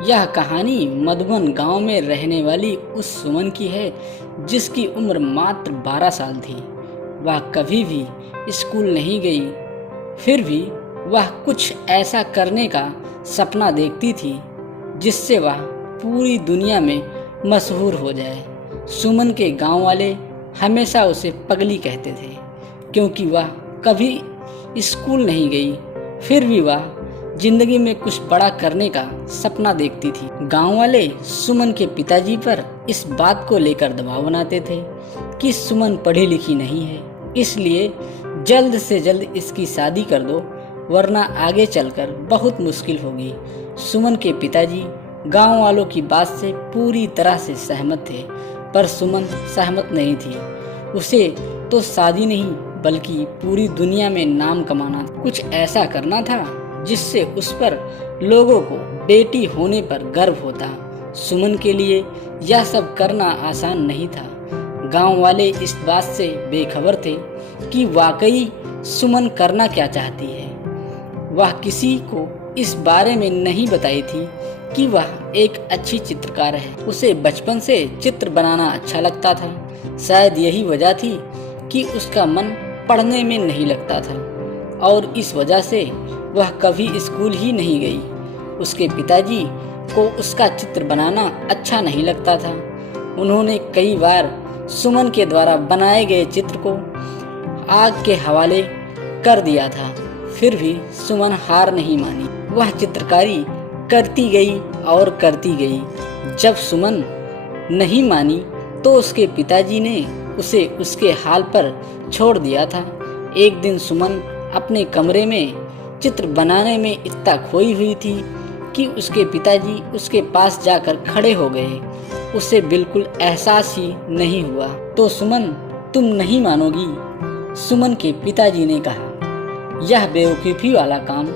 यह कहानी मधुबन गांव में रहने वाली उस सुमन की है जिसकी उम्र मात्र 12 साल थी। वह कभी भी स्कूल नहीं गई, फिर भी वह कुछ ऐसा करने का सपना देखती थी जिससे वह पूरी दुनिया में मशहूर हो जाए। सुमन के गांव वाले हमेशा उसे पगली कहते थे क्योंकि वह कभी स्कूल नहीं गई, फिर भी वह जिंदगी में कुछ बड़ा करने का सपना देखती थी। गांव वाले सुमन के पिताजी पर इस बात को लेकर दबाव बनाते थे कि सुमन पढ़ी लिखी नहीं है, इसलिए जल्द से जल्द इसकी शादी कर दो वरना आगे चलकर बहुत मुश्किल होगी। सुमन के पिताजी गांव वालों की बात से पूरी तरह से सहमत थे, पर सुमन सहमत नहीं थी। उसे तो शादी नहीं बल्कि पूरी दुनिया में नाम कमाना, कुछ ऐसा करना था जिससे उस पर लोगों को बेटी होने पर गर्व होता। सुमन के लिए यह सब करना आसान नहीं था। गांव वाले इस बात से बेखबर थे कि वाकई सुमन करना क्या चाहती है। वह किसी को इस बारे में नहीं बताई थी कि वह एक अच्छी चित्रकार है। उसे बचपन से चित्र बनाना अच्छा लगता था। शायद यही वजह थी कि उसका मन पढ़ने में नहीं लगता था और इस वजह से वह कभी स्कूल ही नहीं गई। उसके पिताजी को उसका चित्र बनाना अच्छा नहीं लगता था। उन्होंने कई बार सुमन के द्वारा बनाए गए चित्र को आग के हवाले कर दिया था, फिर भी सुमन हार नहीं मानी। वह चित्रकारी करती गई और करती गई। जब सुमन नहीं मानी तो उसके पिताजी ने उसे उसके हाल पर छोड़ दिया था। एक दिन सुमन अपने कमरे में चित्र बनाने में इतना खोई हुई थी कि उसके पिताजी उसके पास जाकर खड़े हो गए। उसे बिल्कुल एहसास ही नहीं हुआ। तो सुमन, तुम नहीं मानोगी, सुमन के पिताजी ने कहा, यह बेवकूफ़ी वाला काम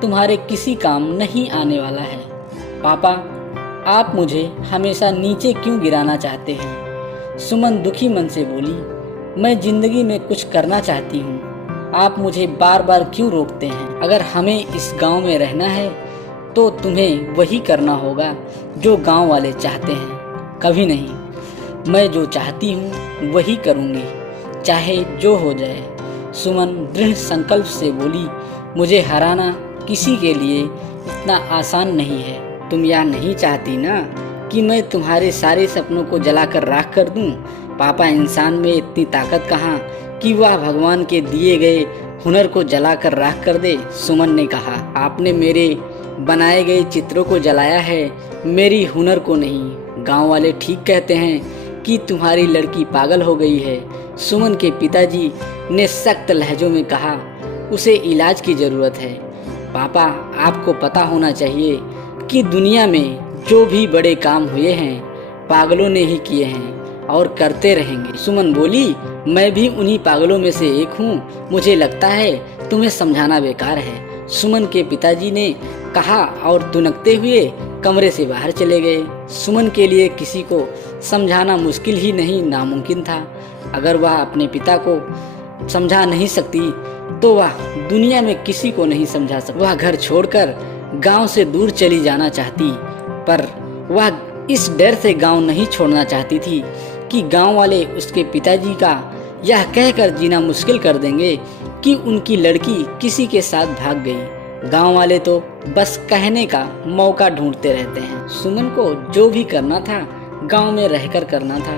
तुम्हारे किसी काम नहीं आने वाला है। पापा, आप मुझे हमेशा नीचे क्यों गिराना चाहते हैं? सुमन दुखी मन से बोली, मैं जिंदगी में कुछ करना चाहती हूँ, आप मुझे बार बार क्यों रोकते हैं? अगर हमें इस गांव में रहना है तो तुम्हें वही करना होगा जो गांव वाले चाहते हैं, कभी नहीं। मैं जो चाहती हूँ वही करूँगी, चाहे जो हो जाए। सुमन दृढ़ संकल्प से बोली, मुझे हराना किसी के लिए इतना आसान नहीं है। तुम यह नहीं चाहती ना कि मैं तुम्हारे सारे सपनों को जलाकर राख कर दूं? पापा, इंसान में इतनी ताकत कहाँ कि वह भगवान के दिए गए हुनर को जलाकर राख कर दे। सुमन ने कहा, आपने मेरे बनाए गए चित्रों को जलाया है, मेरी हुनर को नहीं। गांव वाले ठीक कहते हैं कि तुम्हारी लड़की पागल हो गई है। सुमन के पिताजी ने सख्त लहजों में कहा, उसे इलाज की ज़रूरत है। पापा, आपको पता होना चाहिए कि दुनिया में जो भी बड़े काम हुए हैं पागलों ने ही किए हैं और करते रहेंगे। सुमन बोली, मैं भी उन्हीं पागलों में से एक हूँ। मुझे लगता है तुम्हें समझाना बेकार है। सुमन के पिताजी ने कहा और तुनकते हुए कमरे से बाहर चले गए। सुमन के लिए किसी को समझाना मुश्किल ही नहीं, नामुमकिन था। अगर वह अपने पिता को समझा नहीं सकती तो वह दुनिया में किसी को नहीं समझा सकती। वह घर छोड़कर गांव से दूर चली जाना चाहती, पर वह इस डर से गांव नहीं छोड़ना चाहती थी कि गांव वाले उसके पिताजी का यह कहकर जीना मुश्किल कर देंगे कि उनकी लड़की किसी के साथ भाग गई। गांव वाले तो बस कहने का मौका ढूंढते रहते हैं। सुमन को जो भी करना था गांव में रहकर करना था।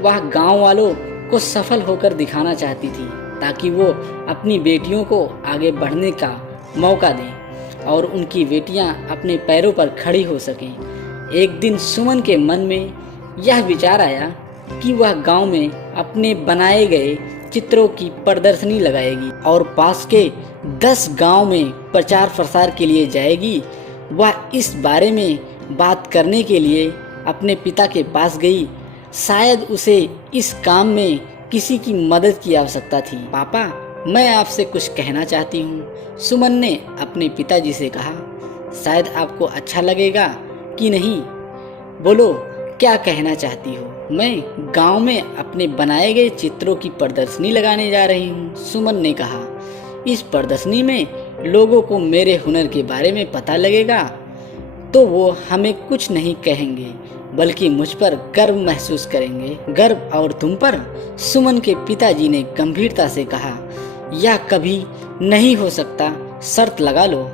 वह गांव वालों को सफल होकर दिखाना चाहती थी ताकि वो अपनी बेटियों को आगे बढ़ने का मौका दें और उनकी बेटियां अपने पैरों पर खड़ी हो सकें। एक दिन सुमन के मन में यह विचार आया कि वह गांव में अपने बनाए गए चित्रों की प्रदर्शनी लगाएगी और पास के 10 गांव में प्रचार प्रसार के लिए जाएगी। वह इस बारे में बात करने के लिए अपने पिता के पास गई। शायद उसे इस काम में किसी की मदद की आवश्यकता थी। पापा, मैं आपसे कुछ कहना चाहती हूँ, सुमन ने अपने पिताजी से कहा। शायद आपको अच्छा लगेगा कि नहीं, बोलो क्या कहना चाहती हो? मैं गांव में अपने बनाए गए चित्रों की प्रदर्शनी लगाने जा रही हूँ, सुमन ने कहा। इस प्रदर्शनी में लोगों को मेरे हुनर के बारे में पता लगेगा तो वो हमें कुछ नहीं कहेंगे, बल्कि मुझ पर गर्व महसूस करेंगे। गर्व और तुम पर? सुमन के पिताजी ने गंभीरता से कहा। यह कभी नहीं हो सकता, शर्त लगा लो।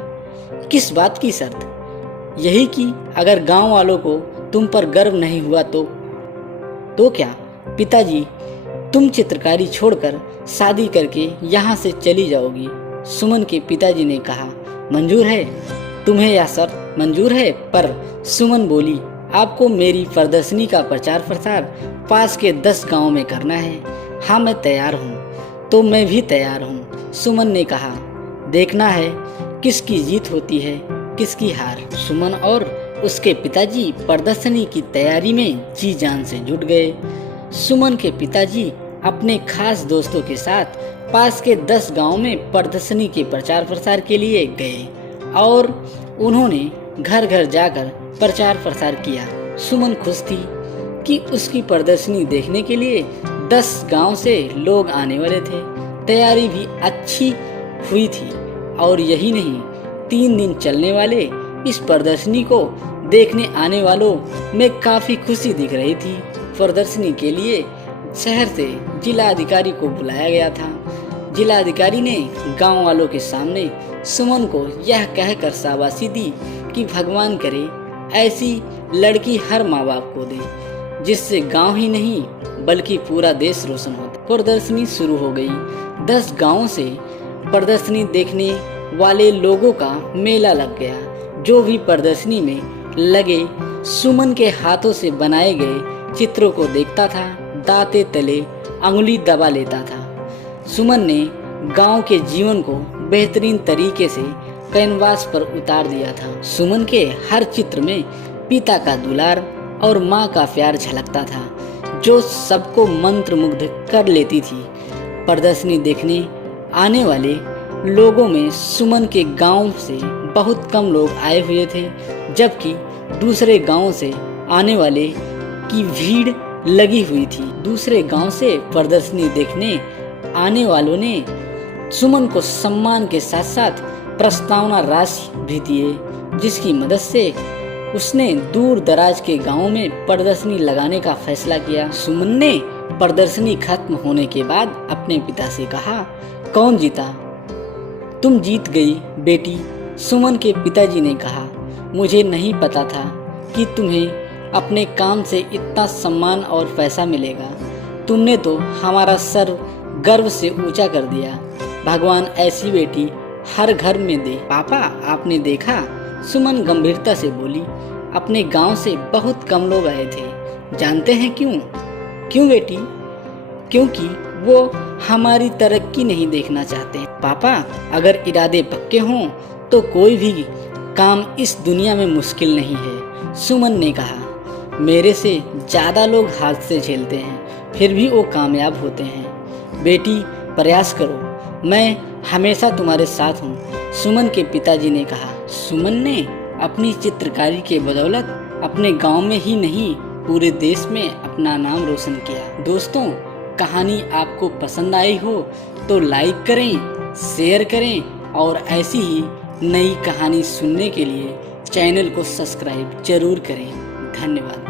किस बात की शर्त? यही कि अगर गांव वालों को तुम पर गर्व नहीं हुआ तो क्या पिताजी, तुम चित्रकारी छोड़कर शादी करके यहाँ से चली जाओगी? सुमन के पिताजी ने कहा। मंजूर है तुम्हें यह शर्त? मंजूर है। पर सुमन बोली, आपको मेरी प्रदर्शनी का प्रचार प्रसार पास के 10 गांव में करना है। हाँ, मैं तैयार हूँ। तो मैं भी तैयार हूँ, सुमन ने कहा। देखना है किसकी जीत होती है, किसकी हार। सुमन और उसके पिताजी प्रदर्शनी की तैयारी में जी जान से जुट गए। सुमन के पिताजी अपने खास दोस्तों के साथ पास के 10 गांव में प्रदर्शनी के प्रचार प्रसार के लिए गए और उन्होंने घर घर जाकर प्रचार प्रसार किया। सुमन खुश थी कि उसकी प्रदर्शनी देखने के लिए 10 गांव से लोग आने वाले थे। तैयारी भी अच्छी हुई थी और यही नहीं, 3 दिन चलने वाले इस प्रदर्शनी को देखने आने वालों में काफी खुशी दिख रही थी। प्रदर्शनी के लिए शहर से जिला अधिकारी को बुलाया गया था। जिला अधिकारी ने गांव वालों के सामने सुमन को यह कहकर शाबाशी दी कि भगवान करे ऐसी लड़की हर माँ बाप को दे, जिससे गांव ही नहीं बल्कि पूरा देश रोशन होता। प्रदर्शनी शुरू हो गई। 10 गांवों से प्रदर्शनी देखने वाले लोगों का मेला लग गया। जो भी प्रदर्शनी में लगे सुमन के हाथों से बनाए गए चित्रों को देखता था, दांते तले अंगुली दबा लेता था। सुमन ने गांव के जीवन को बेहतरीन तरीके से कैनवास पर उतार दिया था। सुमन के हर चित्र में पिता का दुलार और माँ का प्यार झलकता था, जो सबको मंत्रमुग्ध कर लेती थी। प्रदर्शनी देखने आने वाले लोगों में सुमन के गांव से बहुत कम लोग आए हुए थे, जबकि दूसरे गांव से आने वाले की भीड़ लगी हुई थी। दूसरे गांव से प्रदर्शनी देखने आने वालों ने सुमन को सम्मान के साथ साथ प्रस्तावना राशि भी दिए, जिसकी मदद से उसने दूर दराज के गांवों में प्रदर्शनी लगाने का फैसला किया। सुमन ने प्रदर्शनी खत्म होने के बाद अपने पिता से कहा, कौन जीता? तुम जीत गई बेटी, सुमन के पिताजी ने कहा। मुझे नहीं पता था कि तुम्हें अपने काम से इतना सम्मान और पैसा मिलेगा। तुमने तो हमारा सर गर्व से ऊंचा कर दिया। भगवान ऐसी बेटी हर घर में दे। पापा, आपने देखा? सुमन गंभीरता से बोली। अपने गांव से बहुत कम लोग आए थे। जानते हैं क्यों? क्यों बेटी? क्योंकि वो हमारी तरक्की नहीं देखना चाहते। पापा, अगर इरादे पक्के हों तो कोई भी काम इस दुनिया में मुश्किल नहीं है, सुमन ने कहा। मेरे से ज़्यादा लोग हादसे झेलते हैं, फिर भी वो कामयाब होते हैं। बेटी, प्रयास करो, मैं हमेशा तुम्हारे साथ हूँ, सुमन के पिताजी ने कहा। सुमन ने अपनी चित्रकारी के बदौलत अपने गांव में ही नहीं पूरे देश में अपना नाम रोशन किया। दोस्तों, कहानी आपको पसंद आई हो तो लाइक करें, शेयर करें और ऐसी ही नई कहानी सुनने के लिए चैनल को सब्सक्राइब जरूर करें। धन्यवाद।